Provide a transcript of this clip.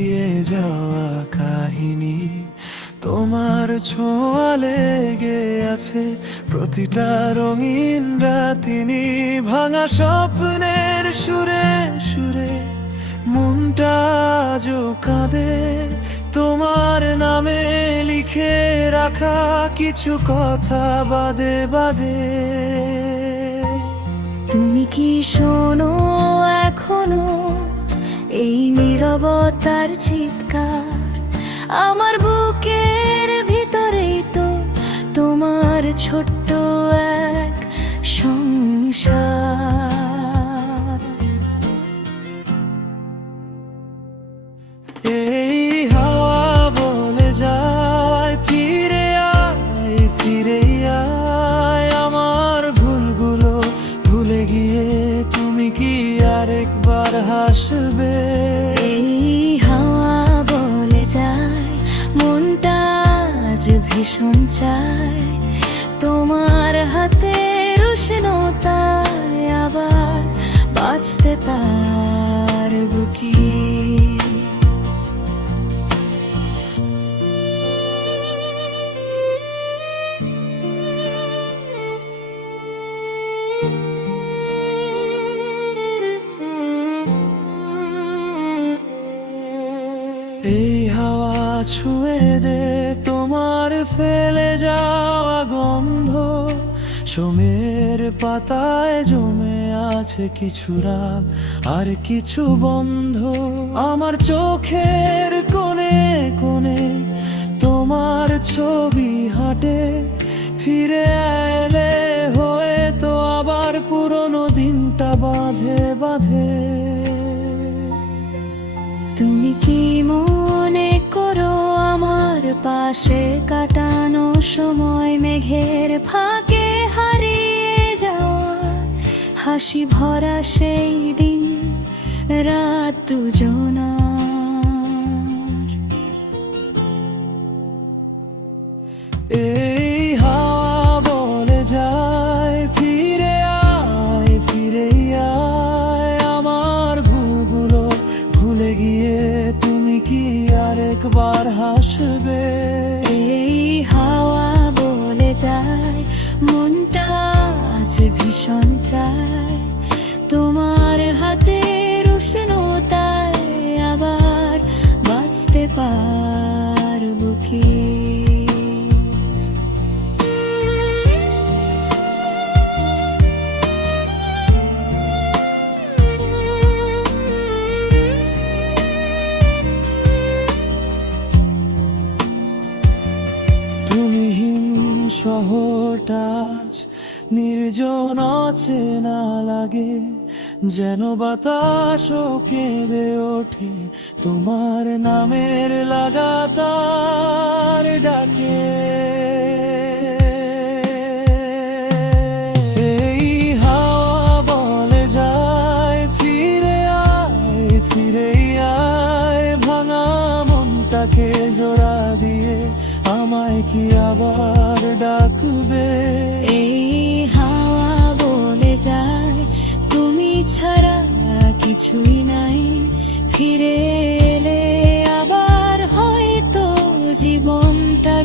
হারিয়ে যাওয়া কাহিনী তোমার ছোঁয়া লেগে আছে প্রতিটা রঙিন রাতিনি। ভাঙা স্বপ্নের সুরে সুরে মনটা আজও কাঁদে, তোমার নামে লিখে রাখা কিছু কথা বাদে বাদে। তুমি কি শোনো এখনো এই নীরবতার চিৎকার? আমার বুকের ভিতরেই তো তোমার ছোট্ট এক সংসার। এই হাওয়া বলে যায় ফিরে আয়, ফিরে আয়। আমার ভুলগুলো ভুলে গিয়ে তুমি কি আরেকবার হাসবে? এই হাওয়া বলে যায় মনটা আজ ভীষণ চায় তোমার হাতের উষ্ণতায় আবার বাঁচতে পারবো কি? এই হাওয়া ছুঁয়ে দে তোমার ফেলে যাওয়া গন্ধ, সোমের পাতায় জমে আছে কিছু রাগ আর কিছু বন্ধ। আমার চোখের কোণে কোণে তোমার ছবি হাঁটে, ফিরে এলে হয়তো আবার পুরনো দিনটা বাঁধে বাঁধে। তুমি কি মনে করো আমার পাশে কাটানো সময় মেঘের ফাঁকে হারিয়ে যাওয়া হাসি ভরা সেই দিন রাত দুজনার? এই হাওয়া বলে যায় ফিরে আয়, ফিরে আয়। আমার ভুলগুলো ভুলে গিয়ে তুমি কি আরেকবার হাসবে? এই হাওয়া বলে যায় মনটা আজ ভীষণ চায় তোমার হাতের উষ্ণতায় আবার বাঁচতে পারবো কি? তুমিহীন শহরটা আজ নির্জন অচেনা লাগে, যেন বাতাসও কেঁদে ওঠে তোমার নামের লাগাতার ডাকে। এই হাওয়া বলে যায় ফিরে আয়, ফিরে আয়। ভাঙা মনটাকে জোড়া দিয়ে আমায় কি আবার ডাকবে? এই হাওয়া বলে যায় তুমি ছাড়া কিছুই নাই, ফিরে এলে আবার হয়তো জীবনটা